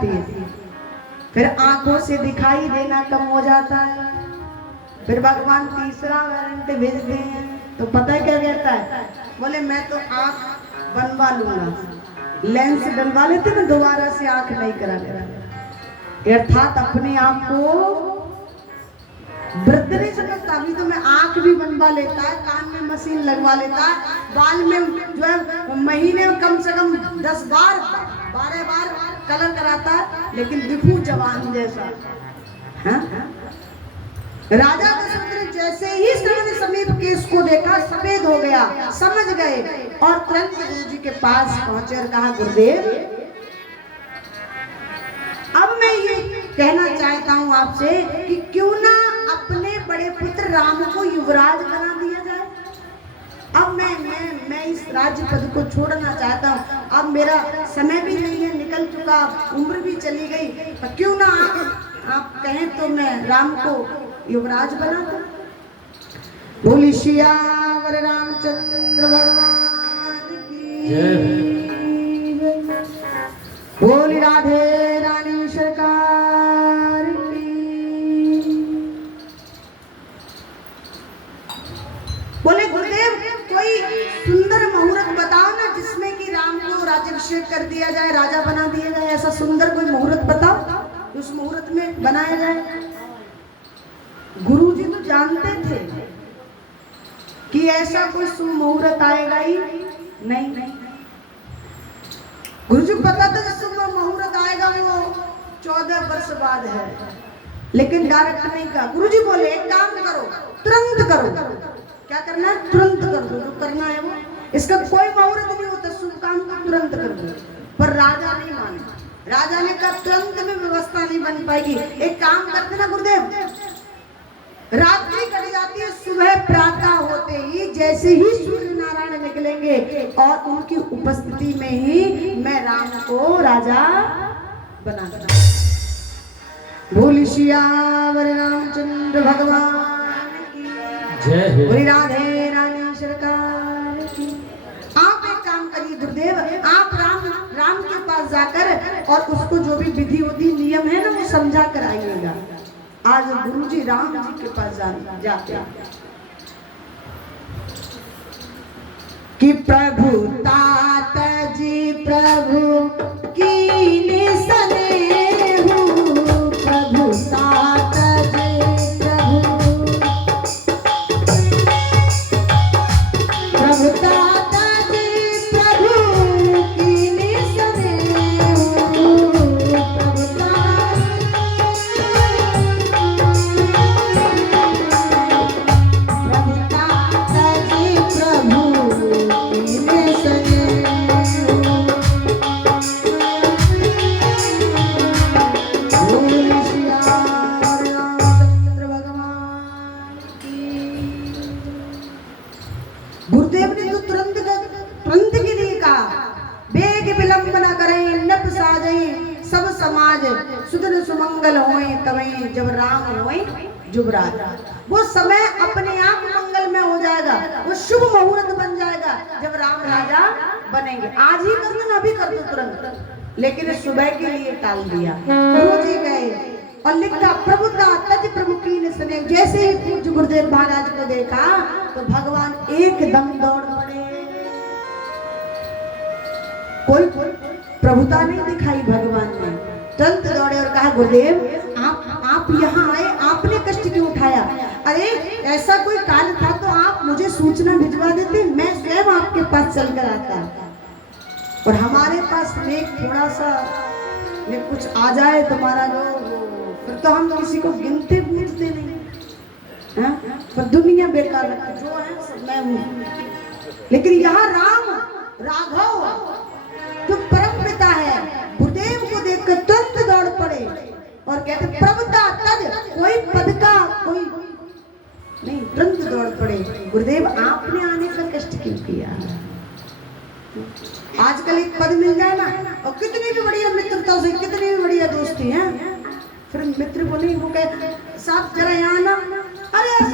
आती है, फिर आंखों से दिखाई देना कम हो जाता है, फिर भगवान तीसरा वारंट भेजते हैं तो पता है क्या कहता है, बोले मैं तो आंख बनवा लूंगा, लेंस डलवा लेते मैं दोबारा से आंख नहीं करा लेता। अर्थात अपने आप को वृद्ध नहीं समझता, अभी तो मैं आंख भी बनवा लेता है, कान में मशीन लगवा लेता है, बाल में जो है महीने में कम से कम 10 बार 12 बार कलर कराता है, लेकिन दिखूं जवान जैसा। हाँ? राजा दशरथ जैसे ही श्रवण समीप केस को देखा सफेद हो गया, समझ गए और तुरंत गुरु जी के पास पहुंचे और कहा गुरुदेव अब मैं ये कहना चाहता हूं आपसे कि क्यों ना अपने बड़े पुत्र राम को युवराज बना दिया जाए। अब मैं इस राज्य पद को छोड़ना चाहता हूं, अब मेरा समय भी नहीं है, निकल चुका, उम्र भी चली गई, तो क्यों ना आप कहें तो मैं राम को युवराज बना दूं। बोली सियावर रामचंद्र भगवान की जय, बोली राधे रानी सरकार की। बोले गुरुदेव कोई सुंदर मुहूर्त बताओ ना जिसमें कि राम को राज्याभिषेक कर दिया जाए, राजा बना दिया जाए, ऐसा सुंदर कोई मुहूर्त बताओ उस मुहूर्त में बनाया जाए। गुरु जी तो जानते थे कि ऐसा कोई शुभ मुहूर्त आएगा ही नहीं। गुरु जी को पता था कि शुभ मुहूर्त आएगा वो 14 वर्ष बाद है, लेकिन डायरेक्ट नहीं कहा। गुरु जी बोले एक काम करो, तुरंत करो। क्या करना है? तुरंत कर दो, जो करना है वो। इसका कोई मुहूर्त नहीं होता, शुभ काम को तुरंत कर दो। पर राजा नहीं माना, राजा ने कहा तुरंत में व्यवस्था नहीं बन पाएगी, एक काम करते ना गुरुदेव, रात्रि कट जाती है, सुबह प्रातः होते ही जैसे ही सूर्य नारायण निकलेंगे और उनकी उपस्थिति में ही मैं राम को राजा बना दूंगा। बोली सियावर रामचंद्र भगवान की जय, बोली राधे रानी सरकार की। आप एक काम करिए गुरुदेव, आप राम के पास जाकर और उसको जो भी विधि विधि नियम है ना वो समझा कर आइएगा। आज गुरुजी राम जी के पास जाते हैं कि प्रभु तात जी प्रभु की स्नेहु, प्रभु तात जी प्रभु तात जी प्रभु की स्नेहु, प्रभु गुरुदेव ने तो तुरंत के लिए कहा, बेग विलंब न करें, नप साजें सब समाज, सुधन सुमंगल होए तवै जब राम होए जुबराज। वो समय अपने आप मंगल में हो जाएगा, वो शुभ मुहूर्त बन जाएगा जब राम राजा बनेंगे। आज ही कर दो ना, अभी कर दो तुरंत, लेकिन सुबह के लिए टाल दिया। गुरु जी गए और लिखा प्रभुता तज प्रभु की स्नेह। जैसे ही पूज्य गुरुदेव महाराज को देखा तो भगवान एकदम दौड़ पड़े। कोई प्रभुता नहीं दिखाई भगवान ने, तुरंत दौड़े और कहा गुरुदेव आप यहाँ आए, आपने कष्ट क्यों उठाया? अरे ऐसा कोई काल था तो आप मुझे सूचना भिजवा देते, मैं स्वयं आपके पास चलकर आता। और हमारे पास नेक थोड़ा सा कुछ आ जाए तुम्हारा जो, फिर तो हम किसी को गिनते बूझते नहीं, हाँ? पर दुनिया बेकार लगती, जो है सब मैं हूँ। लेकिन यहाँ राम राघव जो परम पिता है, गुरुदेव को देखकर तुरंत दौड़ पड़े और कहते प्रभुता तज, कोई पद का कोई नहीं, तुरंत दौड़ पड़े। गुरुदेव आपने आने का कष्ट क्यों किया? आजकल एक पद मिल जाए ना और कितनी भी बढ़िया मित्रता से, कितनी भी बढ़िया दोस्ती है, फिर मित्र बोले वो कहे साहब जरा यहाँ ना, अरे